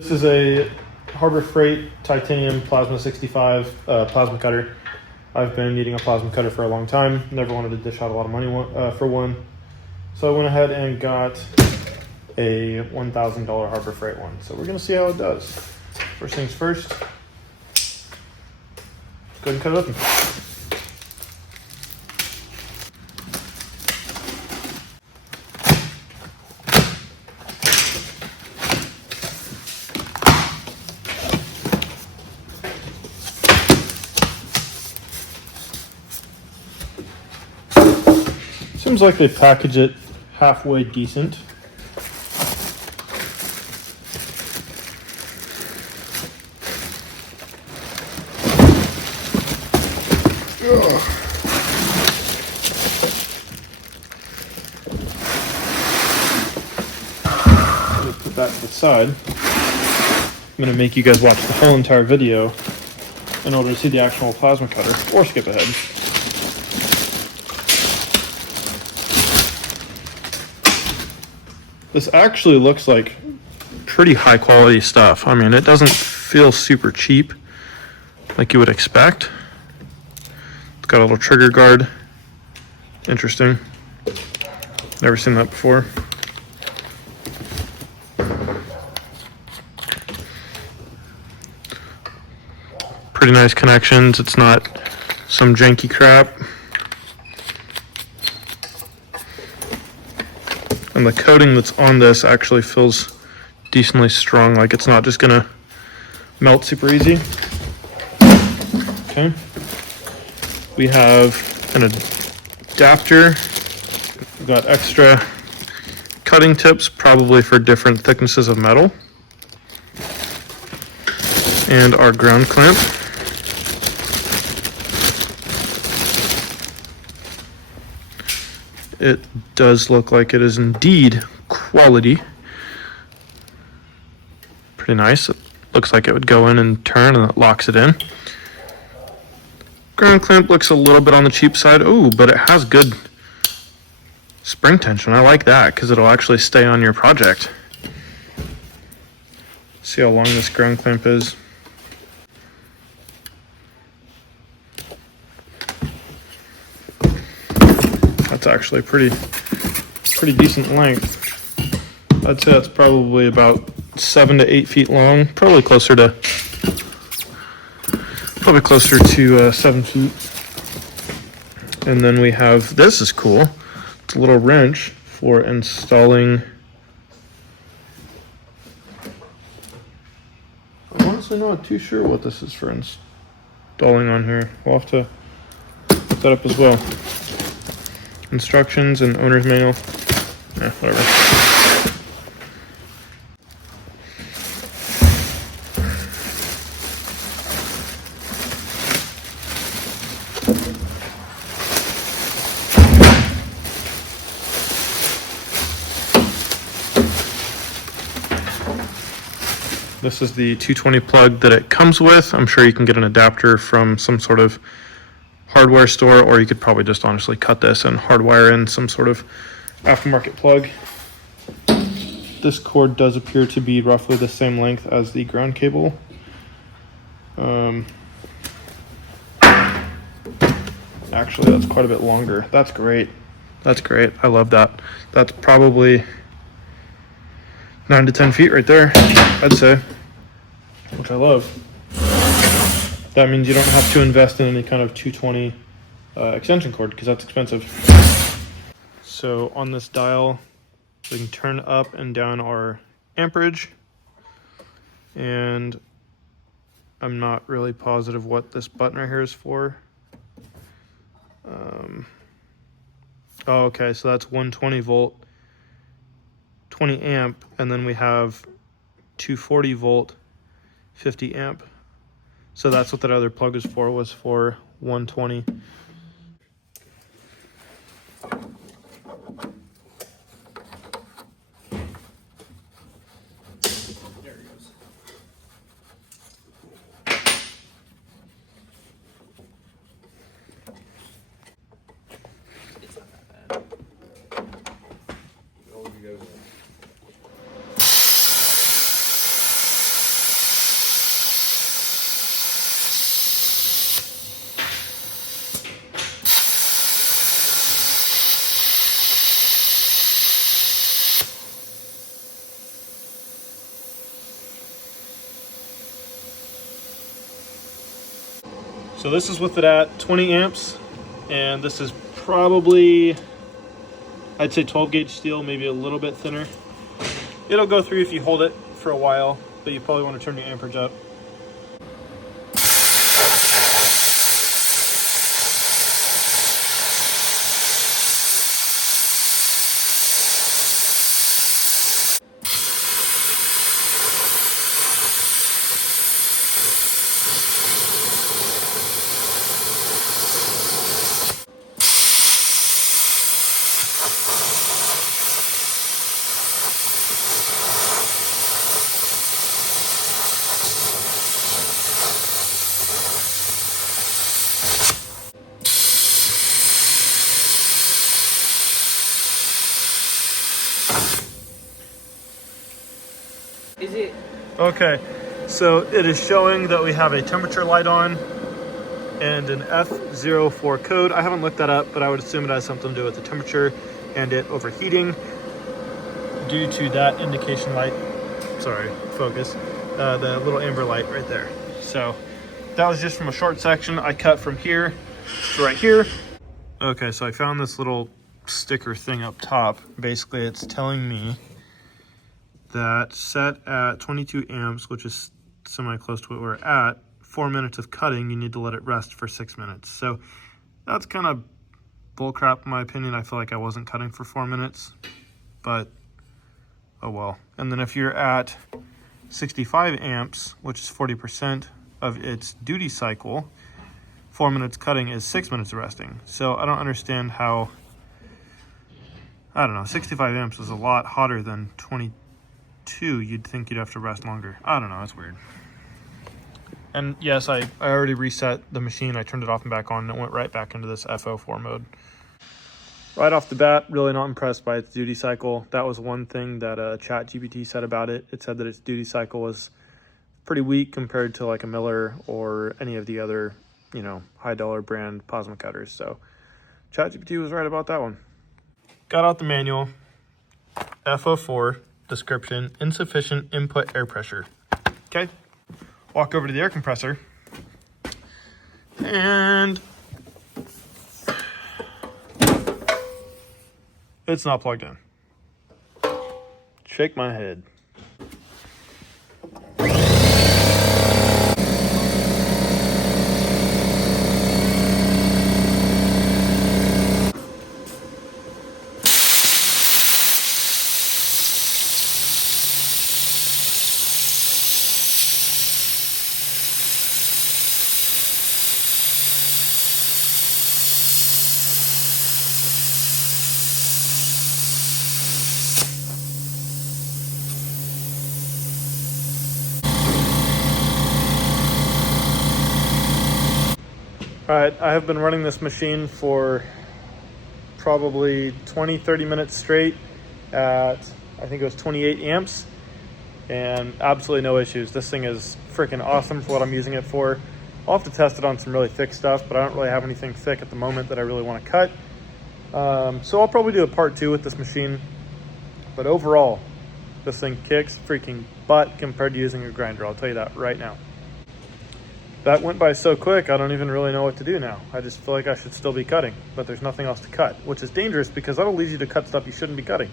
This is a Harbor Freight titanium plasma 65 plasma cutter. I've been needing a plasma cutter for a long time. Never wanted to dish out a lot of money for one. So I went ahead and got a $1,000 Harbor Freight one. So we're gonna see how it does. First things first, let's go ahead and cut it open. Seems like they package it halfway decent. Put that to the side. I'm going to make you guys watch the whole entire video in order to see the actual plasma cutter, or skip ahead. This actually looks like pretty high quality stuff. I mean, it doesn't feel super cheap like you would expect. It's got a little trigger guard. Interesting. Never seen that before. Pretty nice connections. It's not some janky crap. And the coating that's on this actually feels decently strong, like it's not just gonna melt super easy. Okay. We have an adapter. We've got extra cutting tips, probably for different thicknesses of metal. And our ground clamp. It does look like it is indeed quality. Pretty nice. It looks like it would go in and turn and it locks it in. Ground clamp looks a little bit on the cheap side. Ooh, but it has good spring tension. I like that because it'll actually stay on your project. See how long this ground clamp is. That's actually pretty decent length. I'd say that's probably about 7 to 8 feet long, probably closer to 7 feet. And then we have, this is cool, it's a little wrench for installing. I'm honestly not too sure what this is for installing on here. We'll have to look that up as well. Instructions and owner's manual. Whatever. This is the 220 plug that it comes with. I'm sure you can get an adapter from some sort of hardware store, or you could probably just honestly cut this and hardwire in some sort of aftermarket plug. This cord does appear to be roughly the same length as the ground cable. Actually, that's quite a bit longer. That's great. That's great. I love that. That's probably 9 to 10 feet right there, I'd say, which I love. That means you don't have to invest in any kind of 220 extension cord, because that's expensive. So on this dial, we can turn up and down our amperage, and I'm not really positive what this button right here is for. Oh, okay, so that's 120 volt, 20 amp, and then we have 240 volt, 50 amp. So that's what that other plug was for 120. There it goes. It's not that bad. Oh, you guys. So this is with it at 20 amps, and this is probably, I'd say 12 gauge steel, maybe a little bit thinner. It'll go through if you hold it for a while, but you probably want to turn your amperage up. Is it? Okay, so it is showing that we have a temperature light on and an F04 code. I haven't looked that up, but I would assume it has something to do with the temperature and it overheating due to that indication light. Sorry, focus. The little amber light right there. So that was just from a short section. I cut from here to right here. Okay, so I found this little sticker thing up top. Basically, it's telling me that set at 22 amps, which is semi close to what we're at, 4 minutes of cutting, you need to let it rest for 6 minutes. So that's kind of bullcrap in my opinion. I feel like I wasn't cutting for 4 minutes, but oh well. And then if you're at 65 amps, which is 40% of its duty cycle, 4 minutes cutting is 6 minutes of resting. So I don't understand how, I don't know, 65 amps is a lot hotter than 22. You'd think you'd have to rest longer. I don't know, it's weird. And yes, I already reset the machine. I turned it off and back on, and it went right back into this FO4 mode. Right off the bat, really not impressed by its duty cycle. That was one thing that ChatGPT said about it. It said that its duty cycle was pretty weak compared to like a Miller or any of the other, you know, high dollar brand plasma cutters. So ChatGPT was right about that one. Got out the manual. FO4 description: insufficient input air pressure. Okay. Walk over to the air compressor, and it's not plugged in. Shake my head. All right, I have been running this machine for probably 20-30 minutes straight at, I think it was 28 amps, and absolutely no issues. This thing is freaking awesome for what I'm using it for. I'll have to test it on some really thick stuff, but I don't really have anything thick at the moment that I really want to cut. So I'll probably do a part 2 with this machine, but overall, this thing kicks freaking butt compared to using a grinder. I'll tell you that right now. That went by so quick, I don't even really know what to do now. I just feel like I should still be cutting, but there's nothing else to cut, which is dangerous because that'll lead you to cut stuff you shouldn't be cutting.